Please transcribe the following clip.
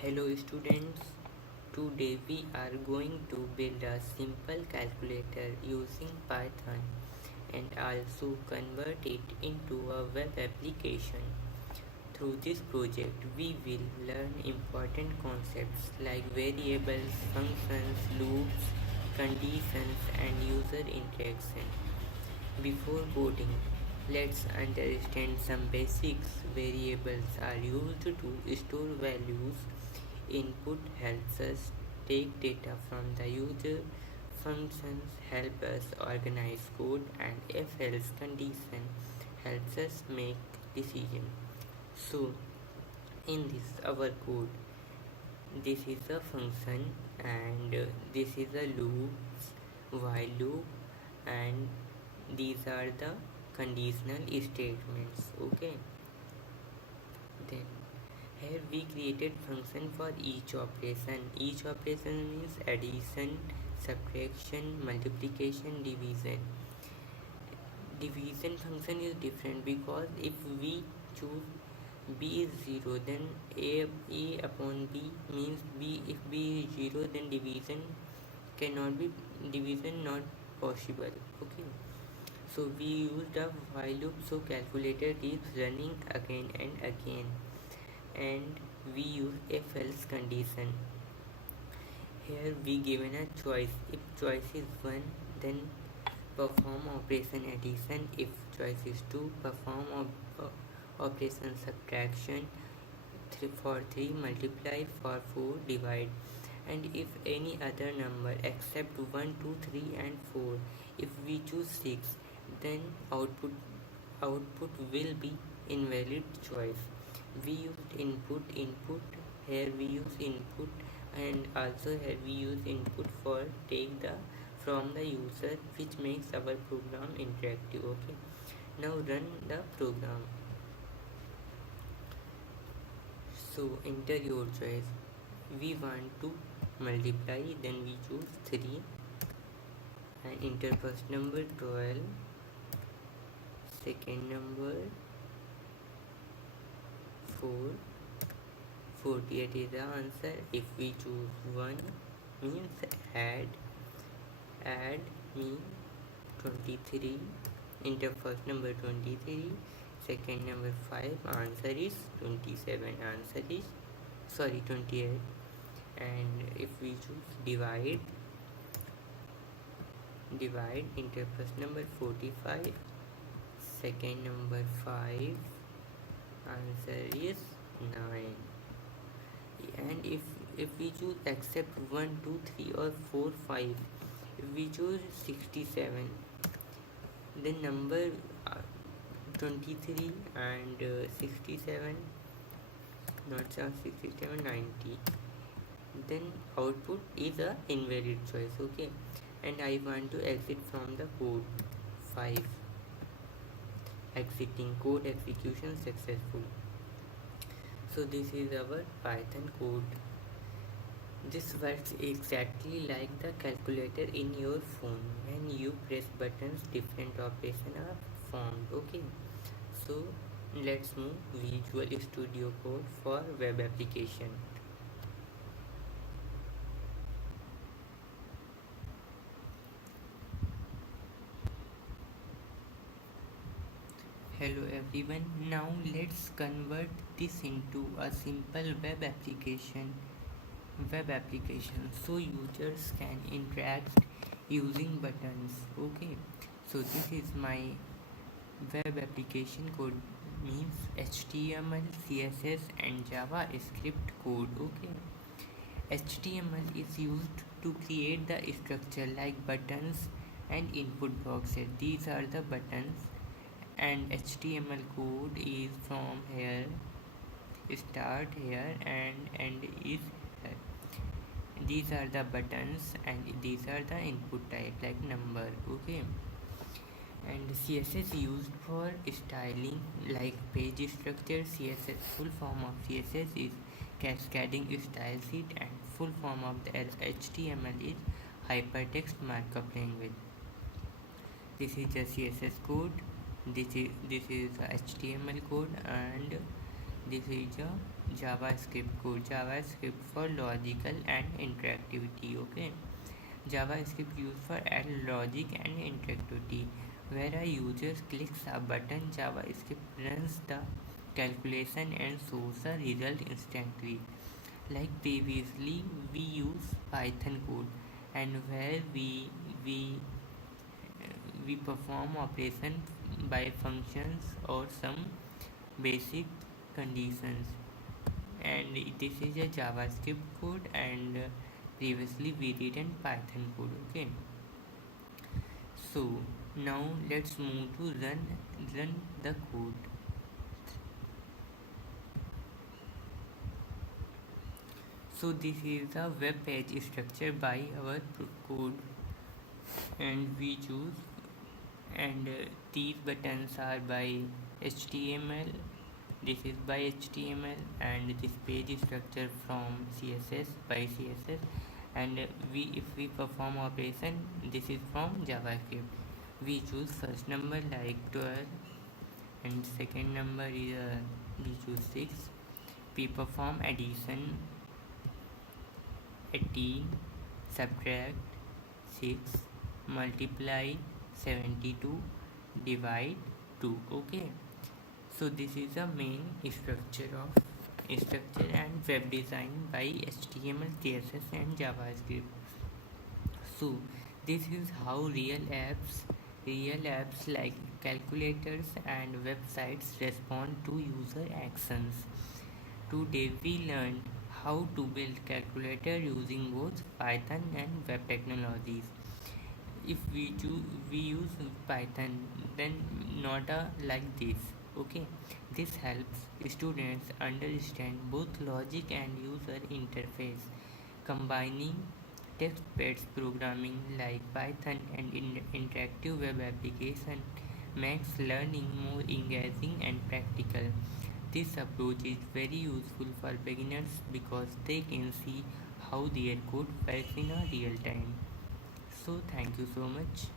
Hello students, today we are going to build a simple calculator using Python and also convert it into a web application. Through this project we will learn important concepts like variables, functions, loops, conditions and user interaction. Before coding, let's understand some basics. Variables are used to store values. Input helps us take data from the user. Functions help us organize code, and if else condition helps us make decision. So in this our code, this is a function and this is a loop, while loop, and these are the conditional statements. Okay, then here we created function for each operation means addition, subtraction, multiplication, division function is different because if we choose b is 0 then a upon b means b, if b is 0 then cannot be division not possible. Okay, so we used a while loop, so calculator keeps running again and again, and we use if else condition. Here we given a choice. If choice is 1, then perform operation addition. If choice is 2, perform operation subtraction. 3 for 3, multiply. For 4, divide. And if any other number except 1, 2, 3 and 4, if we choose 6, then output will be invalid choice. We used input. Here we use input, and also here we use input for take the from the user, which makes our program interactive. Okay, now run the program. So enter your choice. We want to multiply, then we choose 3 and enter first number 12, second number 4, 48 is the answer. If we choose 1 means add mean 23, enter first number 23, second number 5, answer is 27, answer is 28. And if we choose divide, enter first number 45, second number 5, answer is 9. And if we choose except 1, 2, 3 or 4, 5, if we choose 67, then number 23 and 67, not 67, 90, then output is a invalid choice. Okay, and I want to exit from the code. 5, exiting, code execution successful. So this is our Python code. This works exactly like the calculator in your phone. When you press buttons, different operations are performed. Okay, so let's move Visual Studio Code for web application. Hello everyone, now let's convert this into a simple web application so users can interact using buttons. Okay, so this is my web application code, means HTML, CSS and JavaScript code. Okay, HTML is used to create the structure like buttons and input boxes. These are the buttons, and HTML code is from here, start here and end is here. These are the buttons and these are the input type like number. Okay, and CSS used for styling like page structure. CSS, full form of CSS is cascading style sheet, and full form of the HTML is hypertext markup language. This is the CSS code, this is the HTML code, and This is a JavaScript code. JavaScript for logical and interactivity. Okay. JavaScript used for add logic and interactivity. Where a user clicks a button, JavaScript runs the calculation and shows a result instantly. Like previously, we use Python code, and where we perform operation by functions or some basic conditions. And this is a JavaScript code, and previously we did in Python code. Okay. So now let's move to run the code. So this is a web page structured by our code, and we choose, and these buttons are by HTML. This is by HTML, and this page is structured from CSS by CSS, and we if we perform operation, this is from JavaScript. We choose first number like 12, and second number is we choose 6. We perform addition 18, subtract 6, multiply 72, divide 2. Okay. So this is the main structure and web design by HTML, CSS and JavaScript. So this is how real apps like calculators and websites respond to user actions. Today we learned how to build calculator using both Python and web technologies. If we use Python, then not like this. Okay, this helps students understand both logic and user interface. Combining text-based programming like Python and interactive web application makes learning more engaging and practical. This approach is very useful for beginners because they can see how their code works in a real time. So thank you so much.